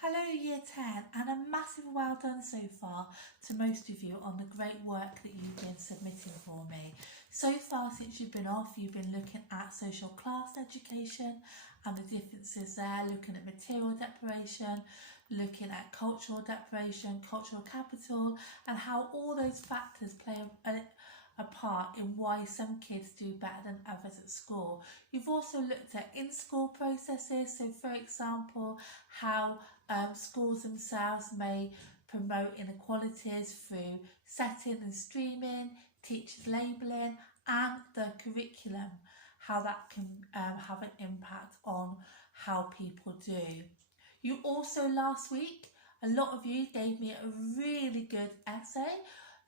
Hello Year 10 and a massive well done so far to most of you on the great work that you've been submitting for me. So far since you've been off, you've been looking at social class education and the differences there, looking at material deprivation, looking at cultural deprivation, cultural capital, and how all those factors play a part in why some kids do better than others at school. You've also looked at in-school processes, so for example, how schools themselves may promote inequalities through setting and streaming, teachers labelling, and the curriculum, how that can have an impact on how people do. You also last week, a lot of you gave me a really good essay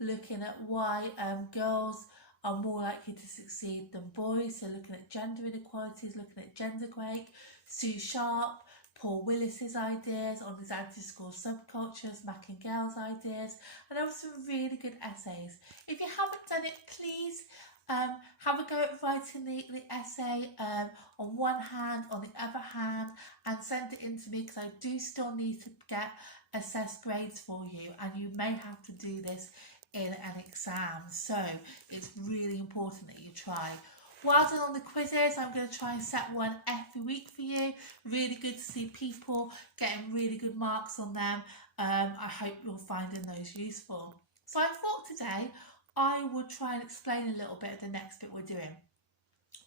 looking at why girls are more likely to succeed than boys. So looking at gender inequalities, looking at gender quake, Sue Sharp, Paul Willis's ideas on these anti-school subcultures, Mac and Gale's ideas, and there were some really good essays. If you haven't done it, please have a go at writing the essay on one hand, on the other hand, and send it in to me because I do still need to get assessed grades for you, and you may have to do this in an exam, so it's really important that you try. Well done on the quizzes. I'm going to try and set one every week for you. Really good to see people getting really good marks on them. I hope you're finding those useful. So I thought today I would try and explain a little bit of the next bit we're doing.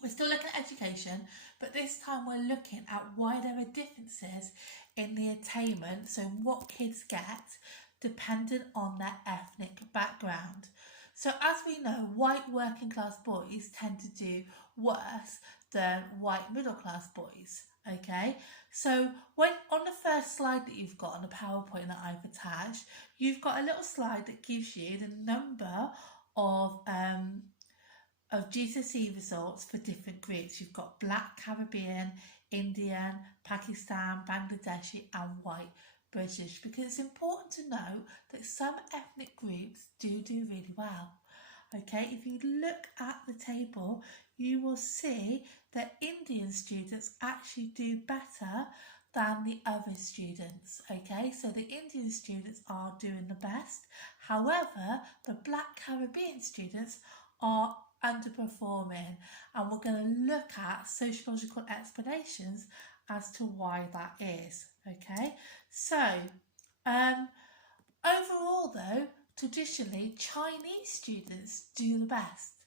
We're still looking at education, but this time we're looking at why there are differences in the attainment, so what kids get dependent on their ethnic background. So as we know, white working class boys tend to do worse than white middle class boys. Okay, so when on the first slide that you've got on the PowerPoint that I've attached, you've got a little slide that gives you the number of GCSE results for different groups. You've got Black, Caribbean, Indian, Pakistan, Bangladeshi and white British, because it's important to know that some ethnic groups do really well. Okay, if you look at the table, you will see that Indian students actually do better than the other students. Okay, so the Indian students are doing the best. However, the Black Caribbean students are underperforming, and we're going to look at sociological explanations as to why that is. Okay, so overall though, traditionally Chinese students do the best.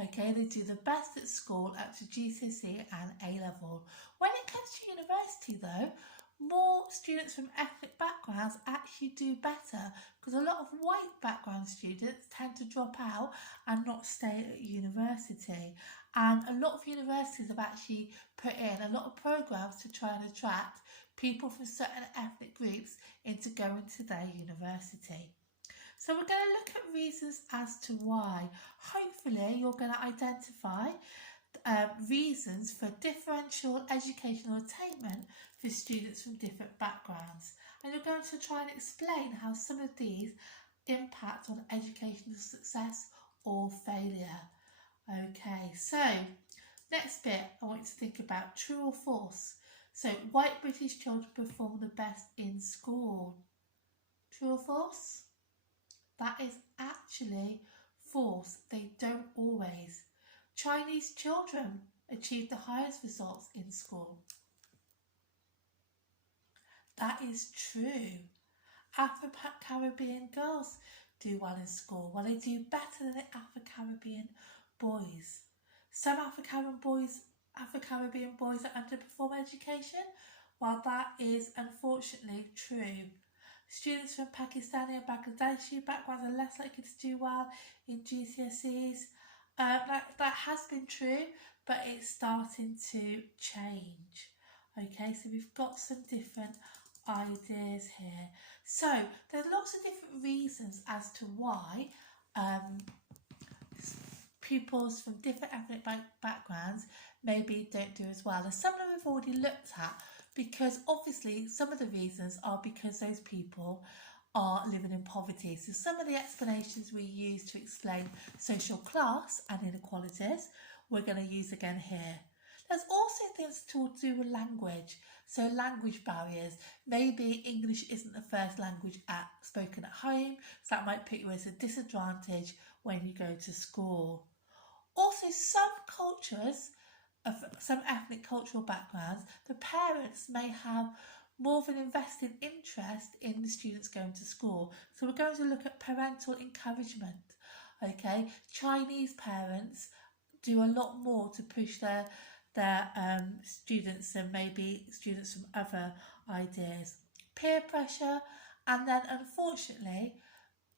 Okay, they do the best at school up to GCSE and A-level. When it comes to university though, more students from ethnic backgrounds actually do better, because a lot of white background students tend to drop out and not stay at university, and a lot of universities have actually put in a lot of programs to try and attract people from certain ethnic groups into going to their university. So we're going to look at reasons as to why. Hopefully you're going to identify reasons for differential educational attainment for students from different backgrounds, and you're going to try and explain how some of these impact on educational success or failure. Okay, so next bit I want you to think about true or false. So white British children perform the best in school. True or false? That is actually false. They don't always. Chinese children achieve the highest results in school. That is true. Afro-Caribbean girls do well in school. Well, they do better than the Afro-Caribbean boys. Some Afro-Caribbean boys that underperform education. Well, that is unfortunately true. Students from Pakistani and Bangladeshi backgrounds are less likely to do well in GCSEs. That has been true, but it's starting to change. Okay, so we've got some different ideas here. So there's lots of different reasons as to why pupils from different ethnic backgrounds maybe don't do as well. And some of them we've already looked at, because obviously some of the reasons are because those people are living in poverty. So some of the explanations we use to explain social class and inequalities, we're going to use again here. There's also things to do with language. So language barriers. Maybe English isn't the first language spoken at home, so that might put you at a disadvantage when you go to school. Also, some cultures, of some ethnic cultural backgrounds, the parents may have more of an invested interest in the students going to school. So we're going to look at parental encouragement. Okay, Chinese parents do a lot more to push their students than maybe students from other ideas. Peer pressure, and then unfortunately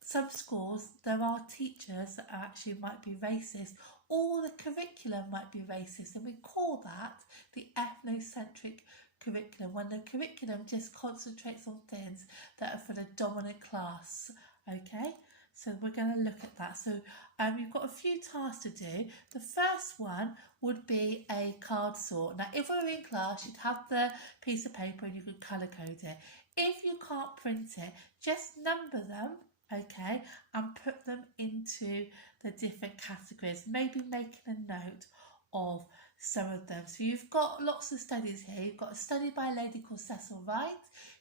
some schools there are teachers that actually might be racist, or the curriculum might be racist, and we call that the ethnocentric curriculum, when the curriculum just concentrates on things that are for the dominant class. Okay, so we're going to look at that. So you've got a few tasks to do. The first one would be a card sort. Now if we were in class, you'd have the piece of paper and you could colour code it. If you can't print it, just number them, okay, and put them into the different categories, maybe making a note of some of them. So you've got lots of studies here. You've got a study by a lady called Cecil Wright,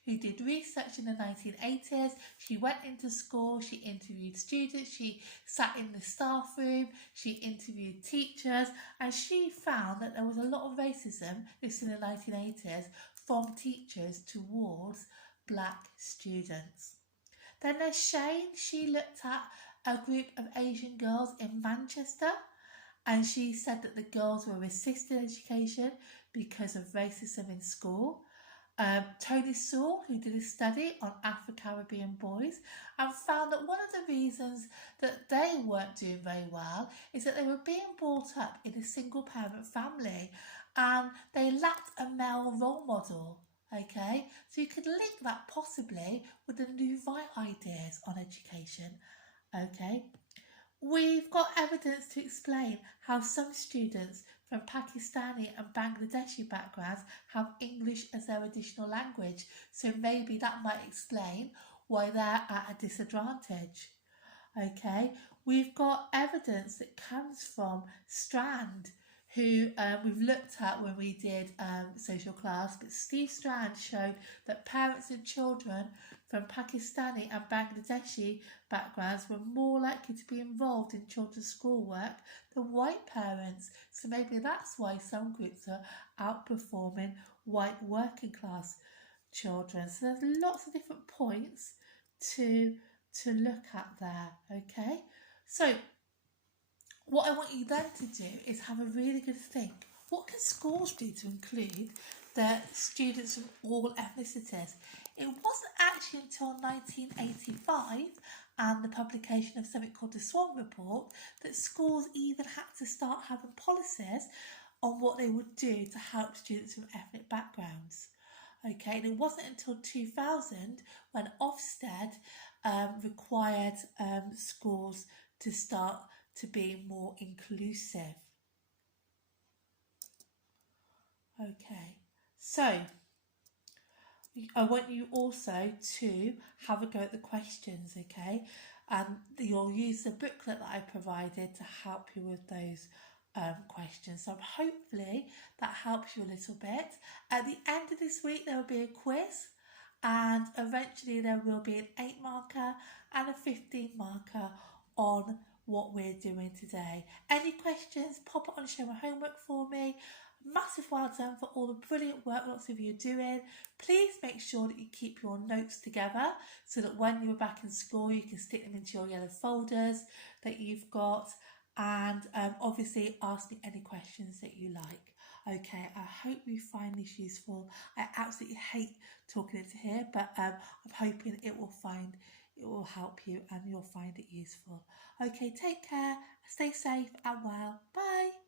who did research in the 1980s. She went into school, she interviewed students, she sat in the staff room, she interviewed teachers, and she found that there was a lot of racism, this in the 1980s, from teachers towards black students. Then there's Shane. She looked at a group of Asian girls in Manchester, and she said that the girls were resisting education because of racism in school. Tony Sewell, who did a study on Afro-Caribbean boys, and found that one of the reasons that they weren't doing very well is that they were being brought up in a single parent family and they lacked a male role model. Okay, so you could link that possibly with the new right ideas on education. Okay, we've got evidence to explain how some students from Pakistani and Bangladeshi backgrounds have English as their additional language. So maybe that might explain why they're at a disadvantage. Okay, we've got evidence that comes from Strand, who we've looked at when we did social class, but Steve Strand showed that parents and children from Pakistani and Bangladeshi backgrounds were more likely to be involved in children's schoolwork than white parents. So maybe that's why some groups are outperforming white working class children. So there's lots of different points to look at there. Okay, so what I want you then to do is have a really good think. What can schools do to include the students from all ethnicities? It wasn't actually until 1985 and the publication of something called the Swan Report that schools even had to start having policies on what they would do to help students from ethnic backgrounds. Okay, and it wasn't until 2000 when Ofsted required schools to start to be more inclusive. Okay, so I want you also to have a go at the questions, okay? And you'll use the booklet that I provided to help you with those questions. So hopefully that helps you a little bit. At the end of this week, there will be a quiz, and eventually there will be an 8 marker and a 15 marker on what we're doing today. Any questions, pop it on Show My Homework for me. Massive well done for all the brilliant work lots of you are doing. Please make sure that you keep your notes together so that when you're back in school you can stick them into your yellow folders that you've got, and obviously ask me any questions that you like. Okay, I hope you find this useful. I absolutely hate talking into here, but I'm hoping it will help you and you'll find it useful. Okay, take care, stay safe and well. Bye.